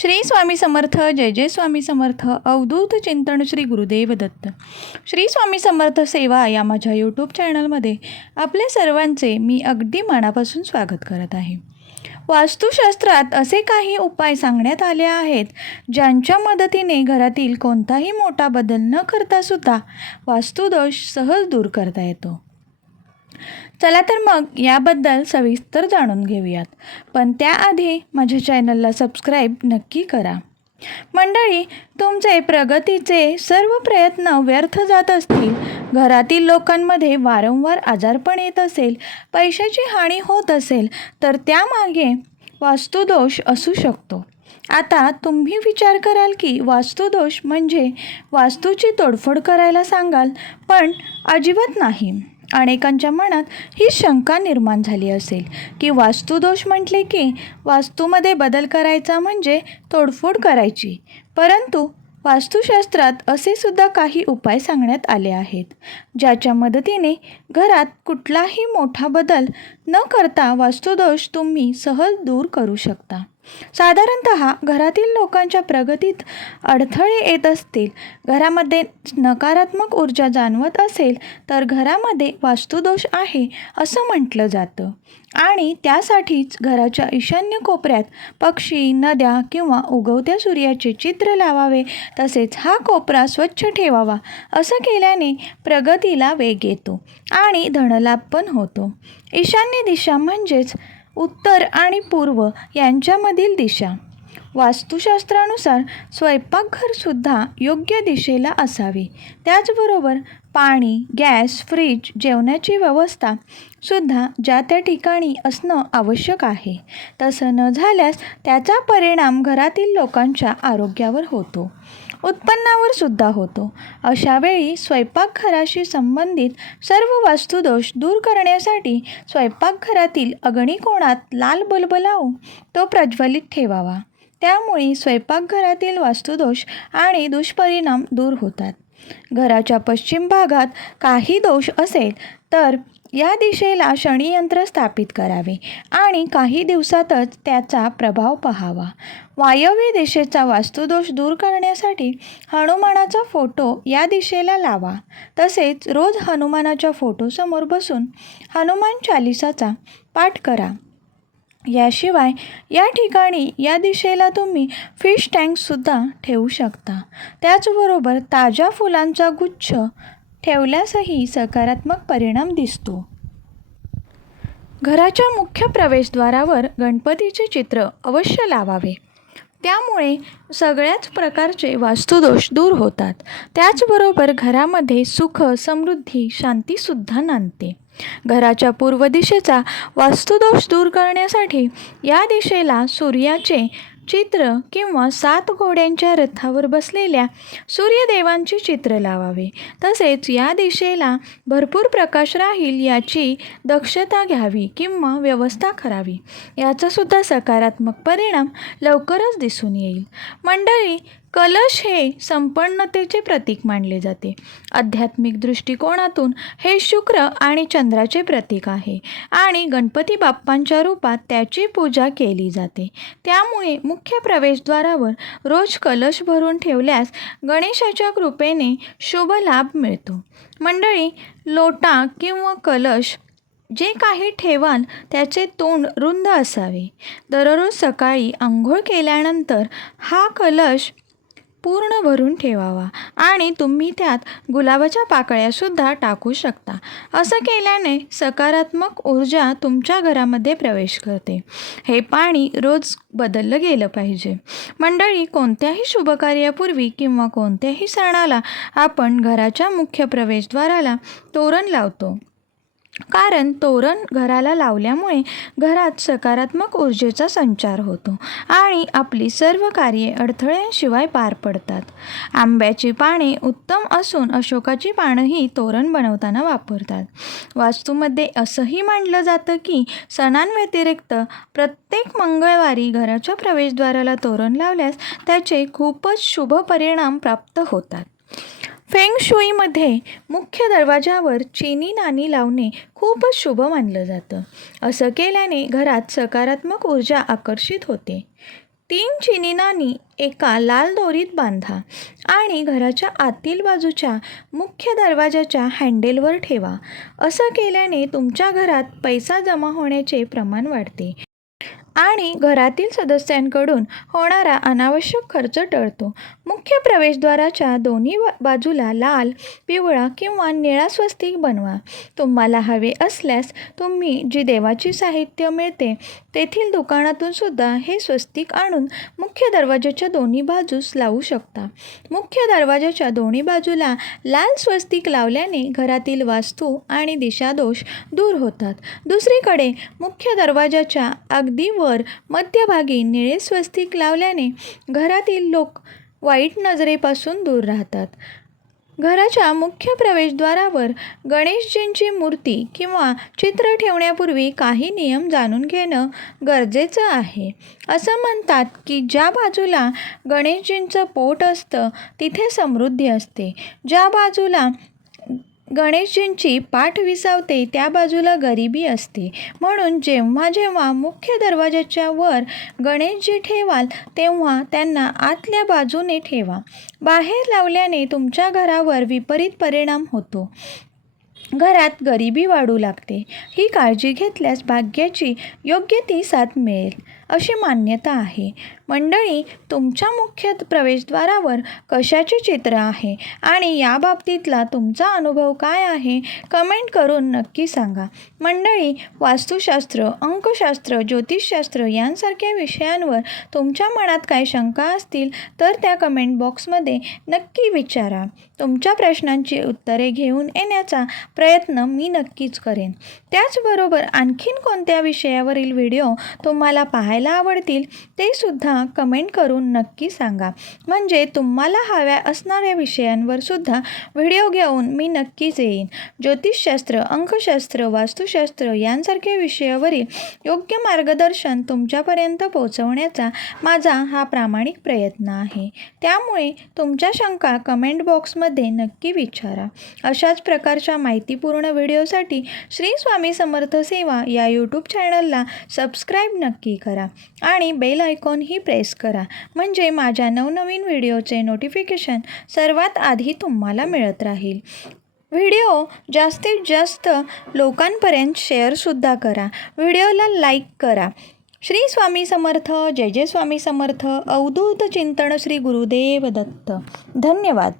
श्री स्वामी समर्थ जय जय स्वामी समर्थ अवधूत चिंतन श्री गुरुदेव दत्त. श्री स्वामी समर्थ सेवा या माझ्या यूट्यूब चॅनलमध्ये आपल्या सर्वांचे मी अगदी मनापासून स्वागत करत आहे. वास्तुशास्त्रात असे काही उपाय सांगण्यात आले आहेत ज्यांच्या मदतीने घरातील कोणताही मोठा बदल न करतासुद्धा वास्तुदोष सहज दूर करता येतो. चला तर मग याबद्दल सविस्तर जाणून घेऊयात. पण त्याआधी माझ्या चॅनलला सबस्क्राईब नक्की करा. मंडळी तुमचे प्रगतीचे सर्व प्रयत्न व्यर्थ जात असतील. घरातील लोकांमध्ये वारंवार आजारपण येत असेल पैशाची हानी होत असेल तर त्यामागे वास्तुदोष असू शकतो. आता तुम्ही विचार कराल की वास्तुदोष म्हणजे वास्तूची तोडफोड करायला सांगाल पण अजिबात नाही. अनेकांच्या मनात ही शंका निर्माण झाली असेल. की वास्तुदोष म्हटले की वास्तूमध्ये बदल करायचा म्हणजे तोडफोड करायची. परंतु वास्तुशास्त्रात असे सुद्धा काही उपाय सांगण्यात आले आहेत. ज्याच्या मदतीने घरात कुठलाही मोठा बदल न करता वास्तुदोष तुम्ही सहज दूर करू शकता. साधारणत घरातील लोकांच्या प्रगतीत अडथळे येत असतील घरामध्ये नकारात्मक ऊर्जा जाणवत असेल तर घरामध्ये वास्तुदोष आहे असं म्हटलं जातं. आणि त्यासाठीच घराच्या ईशान्य कोपऱ्यात पक्षी नद्या किंवा उगवत्या सूर्याचे चित्र लावावे तसेच हा कोपरा स्वच्छ ठेवावा असं केल्याने प्रगतीला वेग येतो आणि धनलाभ पण होतो. ईशान्य दिशा म्हणजेच उत्तर आणि पूर्व यांच्यामधील दिशा. वास्तुशास्त्रानुसार स्वयंपाकघरसुद्धा योग्य दिशेला असावे. त्याचबरोबर पाणी गॅस फ्रीज जेवणाची व्यवस्था सुद्धा ज्या त्या ठिकाणी असणं आवश्यक आहे. तसं न झाल्यास त्याचा परिणाम घरातील लोकांच्या आरोग्यावर होतो. उत्पन्नावर सुद्धा होतो. अशा वेळी स्वयंपाकघराशी संबंधित सर्व वास्तुदोष दूर करण्यासाठी स्वयंपाकघरातील अग्निकोणात लाल बल्ब लावून तो प्रज्वलित ठेवावा. त्यामुळे स्वयंपाकघरातील वास्तुदोष आणि दुष्परिणाम दूर होतात. घराच्या पश्चिम भागात काही दोष असेल तर या दिशेला शनियंत्र स्थापित करावे आणि काही दिवसातच त्याचा प्रभाव पहावा. वायव्य दिशेचा वास्तुदोष दूर करण्यासाठी हनुमानाचा फोटो या दिशेला लावा. तसेच रोज हनुमानाच्या फोटोसमोर बसून हनुमान चालिसाचा पाठ करा. याशिवाय या ठिकाणी या दिशेला तुम्ही फिश टँकसुद्धा ठेवू शकता. त्याचबरोबर ताज्या फुलांचा गुच्छ ठेवल्यासही सकारात्मक परिणाम दिसतो. घराच्या मुख्य प्रवेशद्वारावर गणपतीचे चित्र अवश्य लावावे. त्यामुळे सगळ्याच प्रकारचे वास्तुदोष दूर होतात. त्याचबरोबर घरामध्ये सुख समृद्धी शांतीसुद्धा नांदते. घराच्या पूर्व दिशेचा वास्तुदोष दूर करण्यासाठी या दिशेला सूर्याचे चित्र किंवा सात घोड्यांच्या रथावर बसलेल्या सूर्यदेवांचे चित्र लावावे. तसेच या दिशेला भरपूर प्रकाश राहील याची दक्षता घ्यावी किंवा व्यवस्था करावी. याचासुद्धा सकारात्मक परिणाम लवकरच दिसून येईल. मंडळी कलश हे संपन्नतेचे प्रतीक मानले जाते. आध्यात्मिक दृष्टिकोनातून हे शुक्र आणि चंद्राचे प्रतीक आहे आणि गणपती बाप्पांच्या रूपात त्याची पूजा केली जाते. त्यामुळे मुख्य प्रवेशद्वारावर रोज कलश भरून ठेवल्यास गणेशाच्या कृपेने शुभ लाभ मिळतो. मंडळी लोटा किंवा कलश जे काही ठेवाल त्याचे तोंड रुंद असावे. दररोज सकाळी आंघोळ केल्यानंतर हा कलश पूर्ण भरून ठेवावा आणि तुम्ही त्यात गुलाबाच्या पाकळ्यासुद्धा टाकू शकता. असं केल्याने सकारात्मक ऊर्जा तुमच्या घरामध्ये प्रवेश करते. हे पाणी रोज बदललं गेलं पाहिजे. मंडळी कोणत्याही शुभकार्यापूर्वी किंवा कोणत्याही सणाला आपण घराच्या मुख्य प्रवेशद्वाराला तोरण लावतो. कारण तोरण घराला लावल्यामुळे घरात सकारात्मक ऊर्जेचा संचार होतो आणि आपली सर्व कार्ये अडथळ्यांशिवाय पार पडतात. आंब्याची पाने उत्तम असून अशोकाची पानंही तोरण बनवताना वापरतात. वास्तूमध्ये असंही मानलं जातं की सणांव्यतिरिक्त प्रत्येक मंगळवारी घराच्या प्रवेशद्वाराला तोरण लावल्यास त्याचे खूपच शुभ परिणाम प्राप्त होतात. फेंग शुईमध्ये मुख्य दरवाजावर चिनी नाणी लावणे खूपच शुभ मानलं जातं. असं केल्याने घरात सकारात्मक ऊर्जा आकर्षित होते. तीन चिनी नाणी एका लाल दोरीत बांधा आणि घराच्या आतील बाजूच्या मुख्य दरवाजाच्या हँडेलवर ठेवा. असं केल्याने तुमच्या घरात पैसा जमा होण्याचे प्रमाण वाढते. आणि घरातील सदस्यांकडून होणारा अनावश्यक खर्च टळतो. मुख्य प्रवेशद्वाराच्या दोन्ही बा- बाजूला लाल पिवळा किंवा निळा स्वस्तिक बनवा. तुम्हाला हवे असल्यास तुम्ही जी देवाची साहित्य मिळते तेथील दुकानातून सुद्धा हे स्वस्तिक आणून मुख्य दरवाजाच्या दोन्ही बाजूस लावू शकता. मुख्य दरवाजाच्या दोन्ही बाजूला लाल स्वस्तिक लावल्याने घरातील वास्तू आणि दिशादोष दूर होतात. दुसरीकडे मुख्य दरवाजाच्या अगदी वर मध्यभागी निळे स्वस्तिक लावल्याने घरातील लोक वाईट नजरेपासून दूर राहतात. घराच्या मुख्य प्रवेशद्वारावर गणेशजींची मूर्ती किंवा चित्र ठेवण्यापूर्वी काही नियम जाणून घेणं गरजेचं आहे. असं म्हणतात की ज्या बाजूला गणेशजींचं पोट असतं तिथे समृद्धी असते. ज्या बाजूला गणेशजींची पाठ विसावते त्या बाजूला गरिबी असते. म्हणून जेव्हा जेव्हा मुख्य दरवाजाच्या वर गणेशजी ठेवाल तेव्हा त्यांना आतल्या बाजूने ठेवा. बाहेर लावल्याने तुमच्या घरावर विपरीत परिणाम होतो. घरात गरिबी वाढू लागते. ही काळजी घेतल्यास भाग्याची योग्य ती साथ मिळेल. अशी मान्यता आहे. मंडळी तुमच्या मुख्य प्रवेशद्वारावर कशाचे चित्र आहे आणि या बाबतीतला तुमचा अनुभव काय आहे कमेंट करून नक्की सांगा. मंडळी वास्तुशास्त्र अंकशास्त्र ज्योतिषशास्त्र यांसारख्या विषयांवर तुमच्या मनात काय शंका असतील तर त्या कमेंट बॉक्समध्ये नक्की विचारा. तुमच्या प्रश्नांची उत्तरे घेऊन येण्याचा प्रयत्न मी नक्कीच करेन. त्याचबरोबर आणखीन कोणत्या विषयावरील व्हिडिओ तुम्हाला पाहायला आवडतील ते सुद्धा कमेंट करून नक्की सांगा. म्हणजे तुम्हाला हव्या असणाऱ्या विषयांवर सुद्धा व्हिडिओ घेऊन मी नक्कीच येईन. ज्योतिषशास्त्र अंकशास्त्र वास्तुशास्त्र यांसारख्या विषयावरील योग्य मार्गदर्शन तुमच्यापर्यंत पोहोचवण्याचा माझा हा प्रामाणिक प्रयत्न आहे. त्यामुळे तुमच्या शंका कमेंट बॉक्समध्ये नक्की विचारा. अशाच प्रकारच्या माहितीपूर्ण व्हिडिओसाठी श्री स्वामी समर्थ सेवा या यूट्यूब चॅनलला सबस्क्राईब नक्की करा आणि बेल आयकॉनही प्रेस करा. म्हणजे माझ्या नवनवीन व्हिडिओचे नोटिफिकेशन सर्वात आधी तुम्हाला मिळत राहील. व्हिडिओ जास्तीत जास्त लोकांपर्यंत शेअरसुद्धा करा. व्हिडिओला लाईक करा. श्री स्वामी समर्थ जय जय स्वामी समर्थ अवधूत चिंतन श्री गुरुदेव दत्त. धन्यवाद.